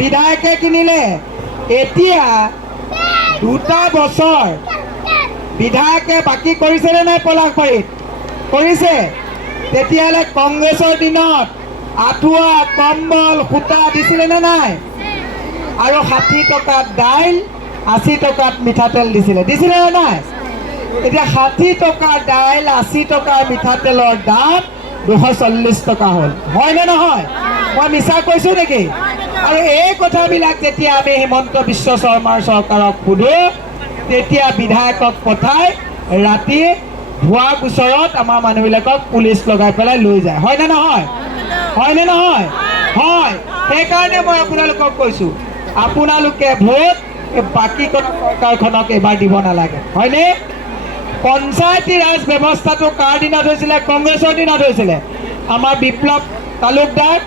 বিধায়কে কিনিলে এতিয়া 2টা বছৰ বিধায়কে বাকী কৰিছেনে নাই পলাশবাৰীত কৰিছে তেতিয়াহ'লে কংগ্ৰেছৰ দিনত আঁঠুৱা কম্বল সূতা দিছিলে নে নাই আৰু 60 টকাত দাইল 80 টকাত মিঠাতেল দিছিলে নে নাই এতিয়া 60 টকাৰ দাইল 80 টকাৰ মিঠাতেলৰ দাম 240 টকা হ'ল হয় নে নহয় মই মিছা কৈছো নেকি আৰু এই কথাবিলাক যেতিয়া আমি হিমন্ত বিশ্ব শৰ্মাৰ চৰকাৰক সুধো তেতিয়া বিধায়কক পঠাই ৰাতি ভুৱা গোচৰত আমাৰ মানুহবিলাকক পুলিচ লগাই পেলাই লৈ যায় হয় নে নহয় হয় সেইকাৰণে মই আপোনালোকক কৈছো আপোনালোকে ভোট বাকি চৰকাৰখনক এবাৰ দিব নালাগে হয়নে পঞ্চায়তী ৰাজ ব্যৱস্থাটো কাৰ দিনত হৈছিলে কংগ্ৰেছৰ দিনত হৈছিলে আমাৰ বিপ্লৱ তালুকদাৰ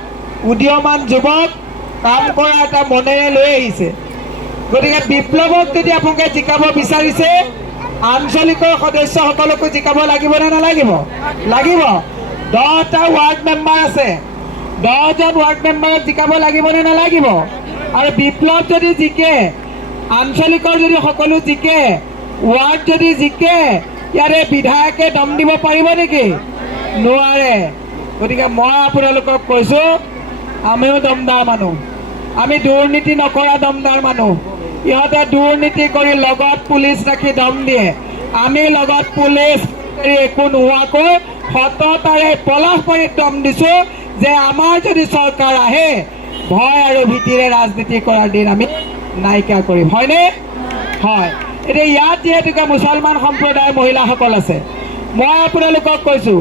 উদীয়মান যুৱক কাম কৰা এটা মনেৰে লৈ আহিছে গতিকে বিপ্লৱক যদি আপোনালোকে জিকাব বিচাৰিছে আঞ্চলিকৰ সদস্যসকলকো জিকাব লাগিব নে নালাগিব লাগিব 10টা ৱাৰ্ড মেম্বাৰ আছে 10জন ৱাৰ্ড মেম্বাৰক জিকাব লাগিব নে নালাগিব আৰু বিপ্লৱ যদি জিকে আঞ্চলিকৰ যদি সকলো জিকে ৱাৰ্ড যদি জিকে ইয়াৰে বিধায়কে দম দিব পাৰিব নেকি নোৱাৰে গতিকে মই আপোনালোকক কৈছো আমিও দমদাৰ মানুহ আমি দুৰ্নীতি নকৰা দমদাৰ মানুহ ইহঁতে দুৰ্নীতি কৰি লগত পুলিচ ৰাখি দম দিয়ে আমি লগত পুলিচ একো নোহোৱাকৈ সততাৰে পলাশবাৰীত দম দিছো যে আমাৰ যদি চৰকাৰ আহে ভয় আৰু ভীতিৰে ৰাজনীতি কৰাৰ দিন আমি নাইকিয়া কৰিম হয়নে হয় এতিয়া ইয়াত যিহেতুকে মুছলমান সম্প্ৰদায়ৰ মহিলাসকল আছে মই আপোনালোকক কৈছো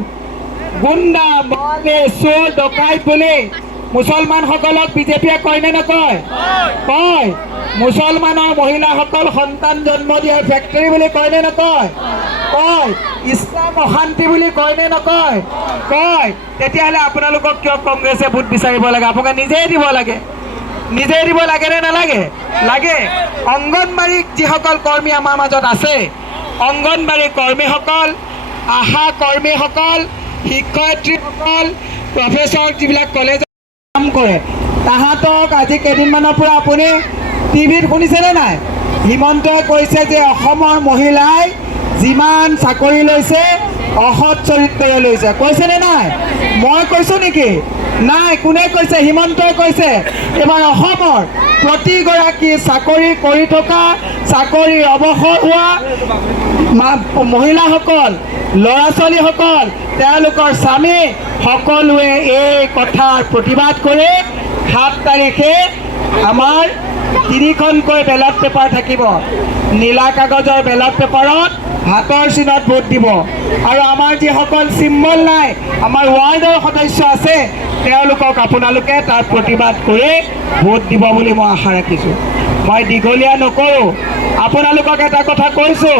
গুণ্ডা মহালে চোৰ ডকাইত বুলি মুছলমানসকলক বিজেপিয়ে কয় নে নকয় কয় মুছলমানৰ মহিলাসকল সন্তান জন্ম দিয়াৰ ফেক্টৰী বুলি কয় নে নকয় কয় ইছলাম অশান্তি বুলি কয় নে নকয় কয় তেতিয়াহ'লে আপোনালোকক কিয় কংগ্ৰেছে ভোট বিচাৰিব লাগে আপোনালোকে নিজেই দিব লাগে নে নালাগে লাগে অংগনবাড়ী যিসকল কৰ্মী আমাৰ মাজত আছে অংগনবাড়ী কৰ্মীসকল আশা কৰ্মীসকল শিক্ষয়িত্ৰীসকল প্ৰফেচৰ যিবিলাক কলেজত কাম কৰে তাহাঁতক আজি কেইদিনমানৰ পৰা আপুনি টিভিত শুনিছেনে নাই হিমন্তই কৈছে যে অসমৰ মহিলাই যিমান চাকৰি লৈছে অসৎ চৰিত্ৰৰে লৈছে কৈছেনে নাই মই কৈছো নেকি নাই কোনে কৈছে হিমন্তই কৈছে এবাৰ অসমৰ প্ৰতিগৰাকী চাকৰি কৰি থকা চাকৰি অৱসৰ হোৱা মহিলাসকল ল'ৰা ছোৱালীসকল তেওঁলোকৰ স্বামী সকলোৱে এই কথাৰ প্ৰতিবাদ কৰি 7 তাৰিখে আমাৰ 3খনকৈ বেলট পেপাৰ থাকিব নীলা কাগজৰ বেলট পেপাৰত হাতৰ চিনত ভোট দিব আৰু আমাৰ যিসকল চিম্বল নাই আমাৰ ৱাৰ্ডৰ সদস্য আছে তেওঁলোকক আপোনালোকে তাৰ প্ৰতিবাদ কৰি ভোট দিব বুলি মই আশা ৰাখিছোঁ মই দীঘলীয়া নকৰোঁ আপোনালোকক এটা কথা কৈছোঁ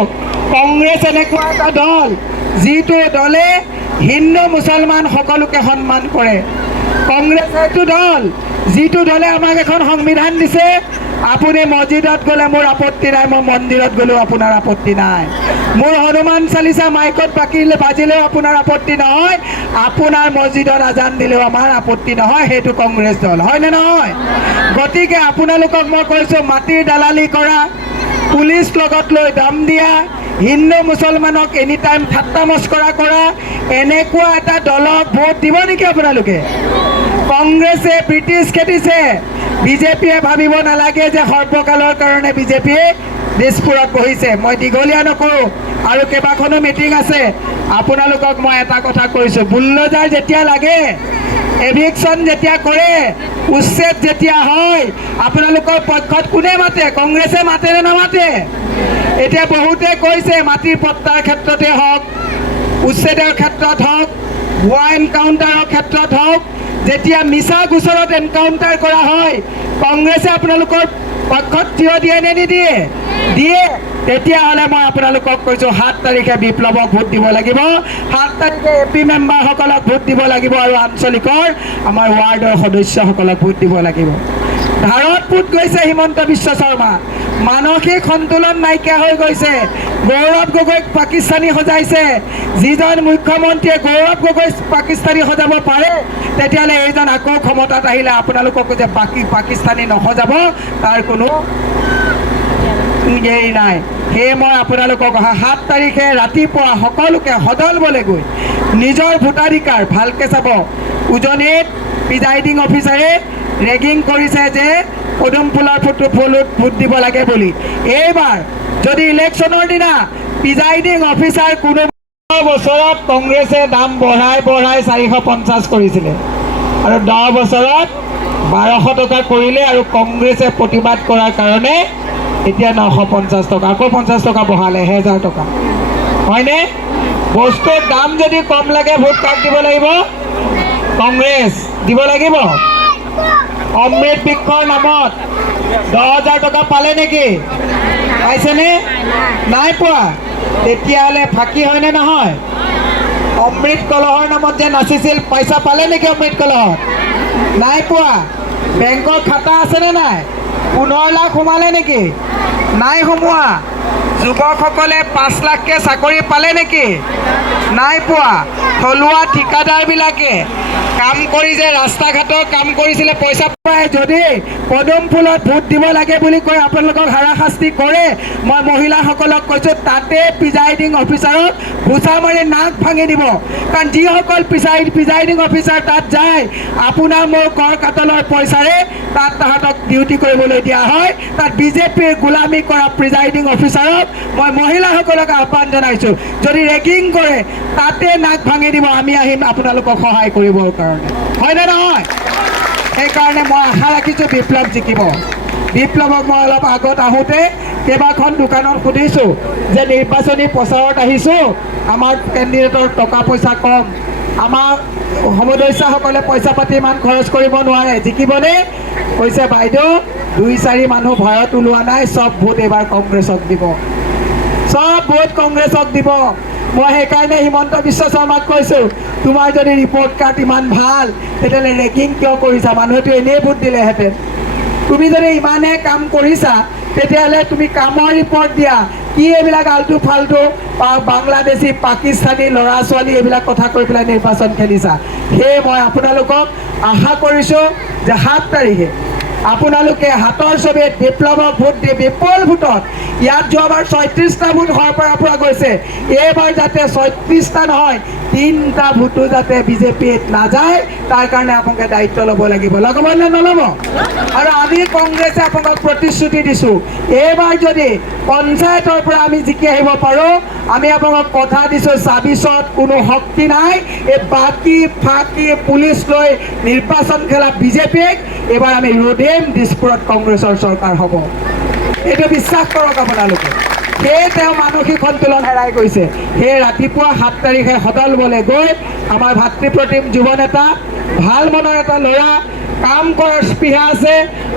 কংগ্ৰেছ এনেকুৱা এটা দল যিটো দলে হিন্দু মুছলমান সকলোকে সন্মান কৰে কংগ্ৰেছ এইটো দল যিটো দলে আমাক এখন সংবিধান দিছে আপুনি মছজিদত গ'লে মোৰ আপত্তি নাই মই মন্দিৰত গ'লেও আপোনাৰ আপত্তি নাই মোৰ হনুমান চালিচা মাইকত বাজিলেও আপোনাৰ আপত্তি নহয় আপোনাৰ মছজিদত আজান দিলেও আমাৰ আপত্তি নহয় সেইটো কংগ্ৰেছ দল হয়নে নহয় গতিকে আপোনালোকক মই কৈছোঁ মাটিৰ দালালি কৰা পুলিচ লগত লৈ দম দিয়া হিন্দু মুছলমানক এনি টাইম ঠাট্টা মস্কৰা কৰা এনেকুৱা এটা দলক ভোট দিব নেকি আপোনালোকে কংগ্ৰেছে ব্ৰিটিছ খেদিছে বিজেপিয়ে ভাবিব নালাগে যে সৰ্বকালৰ কাৰণে বিজেপিয়ে দিছপুৰত বহিছে মই দীঘলীয়া নকৰোঁ আৰু কেইবাখনো মিটিং আছে আপোনালোকক মই এটা কথা কৈছোঁ বুল্ডোজাৰ যেতিয়া লাগে এভিকশ্যন যেতিয়া কৰে উচ্ছেদ যেতিয়া হয় আপোনালোকৰ পক্ষত কোনে মাতে কংগ্ৰেছে মাতে নে নামাতে এতিয়া বহুতে কৈছে মাটিৰ পট্টাৰ ক্ষেত্ৰতে হওক উচ্ছেদৰ ক্ষেত্ৰত হওক ভুৱা এনকাউণ্টাৰৰ ক্ষেত্ৰত হওক যেতিয়া মিছা গোচৰত এনকাউণ্টাৰ কৰা হয় কংগ্ৰেছে আপোনালোকৰ পক্ষত থিয় দিয়ে নে নিদিয়ে দিয়ে তেতিয়াহ'লে মই আপোনালোকক কৈছোঁ 7 তাৰিখে বিপ্লৱক ভোট দিব লাগিব 7 তাৰিখে এপি মেম্বাৰসকলক ভোট দিব লাগিব আৰু আঞ্চলিকৰ আমাৰ ৱাৰ্ডৰ সদস্যসকলক ভোট দিব লাগিব ধাৰত পুত গৈছে হিমন্ত বিশ্ব শৰ্মা মানসিক সন্তুলন নাইকিয়া হৈ গৈছে। গৌৰৱ গগৈক পাকিস্তানী সজাইছে। যিজন মুখ্যমন্ত্ৰীয়ে গৌৰৱ গগৈক পাকিস্তানী সজাব পাৰে, তেতিয়াহ'লে এইজন আকৌ ক্ষমতাত আহিলে আপোনালোকক যে পাকিস্তানী নসজাব তাৰ কোনো হেৰি নাই। সেয়ে মই আপোনালোকক অহা 7 তাৰিখে ৰাতিপুৱা সকলোকে সদলবলৈ গৈ নিজৰ ভোটাধিকাৰ ভালকৈ চাব। উজনিত প্ৰিজাইডিং অফিচাৰে ৰেগিং কৰিছে যে পদুম ফুলৰ ফুলত ভোট দিব লাগে বুলি। এইবাৰ যদি ইলেকশ্যনৰ দিনা প্ৰিজাইডিং অফিচাৰ কোনো বছৰত কংগ্ৰেছে দাম বঢ়াই 450 কৰিছিলে আৰু 10 বছৰত 1200 টকা কৰিলে আৰু কংগ্ৰেছে প্ৰতিবাদ কৰাৰ কাৰণে এতিয়া 950 টকা, আকৌ 50 টকা বঢ়ালে, 1000 টকা। হয়নে? বস্তুৰ দাম যদি কম লাগে ভোট কাক দিব লাগিব? কংগ্ৰেছ দিব লাগিব। অমৃত বৃক্ষৰ নামত 10,000 টকা পালে নেকি? পাইছেনে? নাই পোৱা। তেতিয়াহ'লে ফাঁকি হয়নে নহয়? অমৃত কলহৰ নামত যে নাচিছিল, পইচা পালে নেকি অমৃত কলহত? নাই পোৱা। বেংকৰ খাতা আছেনে নাই? 15 লাখ সোমালে নেকি? নাই সোমোৱা। যুৱকসকলে 5 লাখকৈ চাকৰি পালে নেকি? নাই পোৱা। থলুৱা ঠিকাদাৰবিলাকে কাম কৰি যে ৰাস্তা ঘাটৰ কাম কৰিছিলে, পইচা পায়। যদি পদুম ফুলত ভোট দিব লাগে বুলি কৈ আপোনালোকক হাৰাশাস্তি কৰে, মই মহিলাসকলক কৈছোঁ তাতে প্ৰিজাইডিং অফিচাৰক ঘোচা মাৰি নাক ভাঙি দিব। কাৰণ যিসকল প্ৰিজাইডিং অফিচাৰ তাত যায়, আপোনাৰ মোৰ কৰ কাটলৰ পইচাৰে তাত তাহাঁতক ডিউটি কৰিবলৈ দিয়া হয়। তাত বিজেপিৰ গোলামী কৰা প্ৰিজাইডিং অফিচাৰক মই মহিলাসকলক আহ্বান জনাইছোঁ, যদি ৰেগিং কৰে তাতে নাক ভাঙি দিব। আমি আহিম আপোনালোকক সহায় কৰিবৰ কাৰণে, হয়নে নহয়? সেইকাৰণে মই আশা ৰাখিছোঁ বিপ্লৱ জিকিব। বিপ্লৱক মই অলপ আগত আহোঁতে কেইবাখন দোকানত সুধিছোঁ যে নিৰ্বাচনী প্ৰচাৰত আহিছোঁ, আমাৰ কেণ্ডিডেটৰ টকা পইচা কম, আমাৰ সদস্যসকলে পইচা পাতি ইমান খৰচ কৰিব নোৱাৰে, জিকিবনে? কৈছে বাইদেউ 2-4 মানুহ ভয়ত ওলোৱা নাই, চব ভোট এইবাৰ কংগ্ৰেছক দিব, চব ভোট কংগ্ৰেছক দিব। মই সেইকাৰণে হিমন্ত বিশ্ব শৰ্মাক কৈছোঁ, তোমাৰ যদি ৰিপৰ্ট কাৰ্ড ইমান ভাল, তেতিয়াহ'লে ৰেগিং কিয় কৰিছা? মানুহেতো এনেই ভোট দিলেহেঁতেন। তুমি যদি ইমানে কাম কৰিছা, তেতিয়াহ'লে তুমি কামৰ ৰিপৰ্ট দিয়া। কি এইবিলাক আল্টু ফাল্টু বাংলাদেশী পাকিস্তানী ল'ৰা ছোৱালী এইবিলাক কথা কৈ পেলাই নিৰ্বাচন খেলিছা। সেয়ে মই আপোনালোকক আশা কৰিছোঁ যে 7 তাৰিখে আপোনালোকে হাতৰ ছবিত বিপ্লৱক ভোট দি বিপুল ভোটত, ইয়াত যোৱাবাৰ 36টা ভোট সৰবৰাহ পৰা গৈছে, এইবাৰ যাতে 36টা নহয় 3টা ভোটো যাতে বিজেপিত নাযায়, তাৰ কাৰণে আপোনালোকে দায়িত্ব ল'ব লাগিব। ল'ব নে নল'ব? আৰু আমি কংগ্ৰেছে আপোনালোকক প্ৰতিশ্ৰুতি দিছোঁ, এইবাৰ যদি পঞ্চায়তৰ পৰা আমি জিকি আহিব পাৰোঁ, আমি আপোনালোকক কথা দিছোঁ 24ত কোনো শক্তি নাই, এই বাকী ফাঁকি পুলিচ লৈ নিৰ্বাচন খেলা বিজেপিক এইবাৰ আমি ৰুধিম, দিছপুৰত কংগ্ৰেছৰ চৰকাৰ হ'ব। এইটো বিশ্বাস কৰক আপোনালোকে। সেয়ে তেওঁ মানসিক সন্তুলন হেৰাই গৈছে। সেয়ে ৰাতিপুৱা 7 তাৰিখে সদলবলৈ গৈ আমাৰ ভাতৃপ্ৰতিম যুৱ নেতা, ভাল মনৰ এটা ল'ৰা, কাম কৰাৰ স্পৃহা আছে,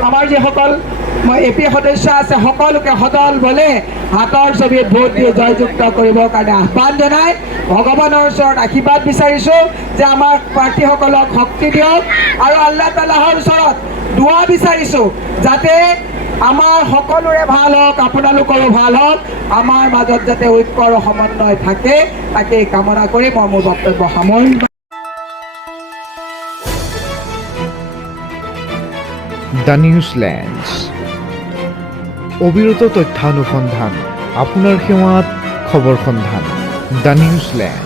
আমাৰ যিসকল AP সদস্য আছে, সকলোকে সদলবলৈ হাতৰ ছবিত ভোট দি জয়যুক্ত কৰিবৰ কাৰণে আহ্বান জনাই ভগৱানৰ ওচৰত আশীৰ্বাদ বিচাৰিছোঁ যে আমাৰ প্ৰাৰ্থীসকলক শক্তি দিয়ক, আৰু আল্লাহ তাআলাৰ ওচৰত দুৱা বিচাৰিছোঁ যাতে আমাৰ সকলোৰে ভাল হওক, আপোনালোকৰো ভাল হওক, আমাৰ মাজত যাতে ঐক্য আৰু সমন্বয় থাকে, তাকেই কামনা কৰি মই মোৰ বক্তব্য সামৰিছোঁ। দ্য নিউজলেণ্ডছ, অবিৰত তথ্যানুসন্ধান, আপোনাৰ সেৱাত খবৰ সন্ধান। দ্য নিউজলেণ্ড।